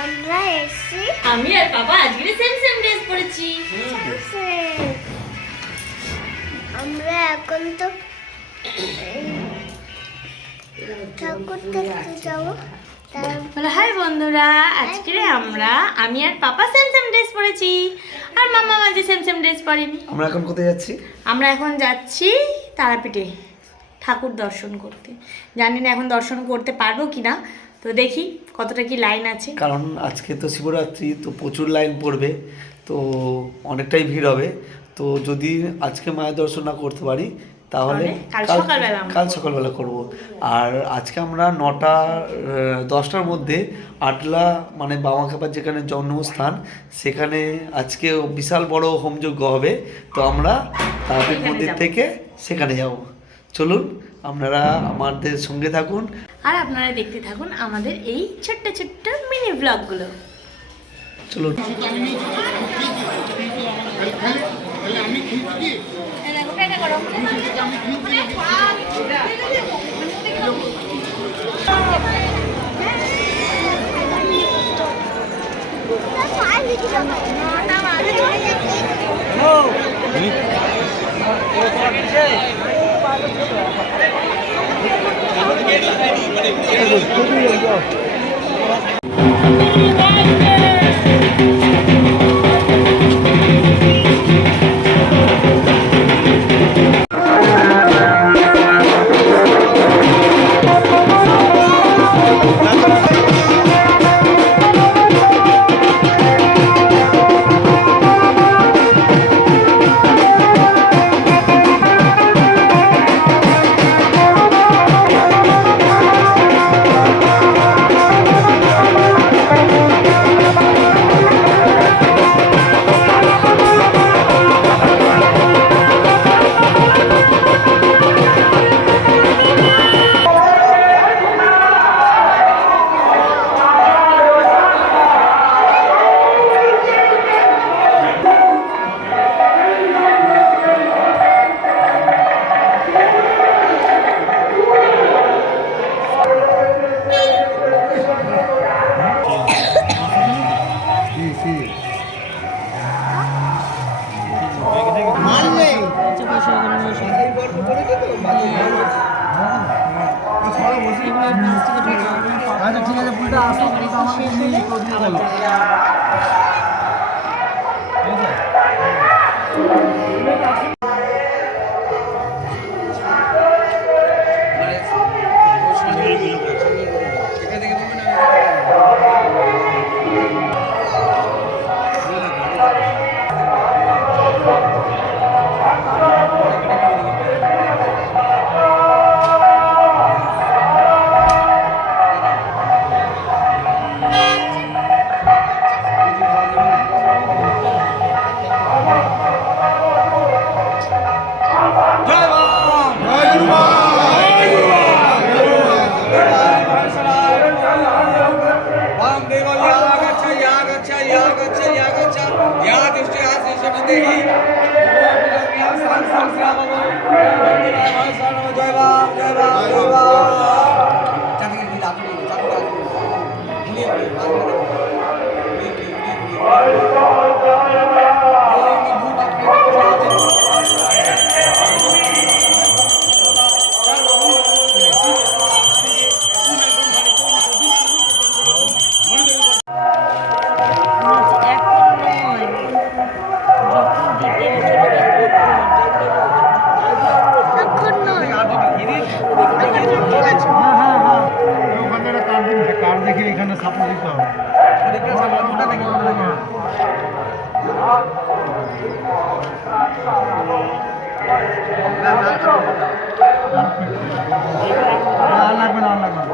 আমরা এসেছি। আমি আর বাবা আজকে সেম সেম ড্রেস পরেছি। আমরা এখন তো ঠাকুর দেখতে যাবো। বলো হাই বন্ধুরা, আজকে আমি আর পাপা সেম সেম ড্রেস পরেছি আর মামা মাঝে সেম সেম ড্রেস পরেনি। আমরা এখন কোথায় যাচ্ছি? আমরা এখন যাচ্ছি তারাপীঠে ঠাকুর দর্শন করতে। জানি না এখন দর্শন করতে পারবো কিনা, তো দেখি কতটা কি লাইন আছে। কারণ আজকে তো শিবরাত্রি, তো প্রচুর লাইন পড়বে, তো অনেকটাই ভিড় হবে। তো যদি আজকে মায়ের দর্শন না করতে পারি তাহলে কাল সকালবেলা করব। আর আজকে আমরা 9টা 10টার মধ্যে আটলা মানে বাবা খাপার যেখানে জন্মস্থান, সেখানে আজকে বিশাল বড় হোমযজ্ঞ হবে। তো আমরা তারাপীঠ মন্দির থেকে সেখানে যাব। চলুন আপনারা আমাদের সঙ্গে থাকুন আর আপনারা দেখতে থাকুন আমাদের এই ছোট্ট ছোট্ট মিনি ব্লগগুলো। চলুন। আচ্ছা ঠিক আছে, পুরোটা আসো, আমাকে নিয়ে গেল। কার দেখে এখানে সাপোর্ট দিতে হবে। লাগবে না, লাগবে না।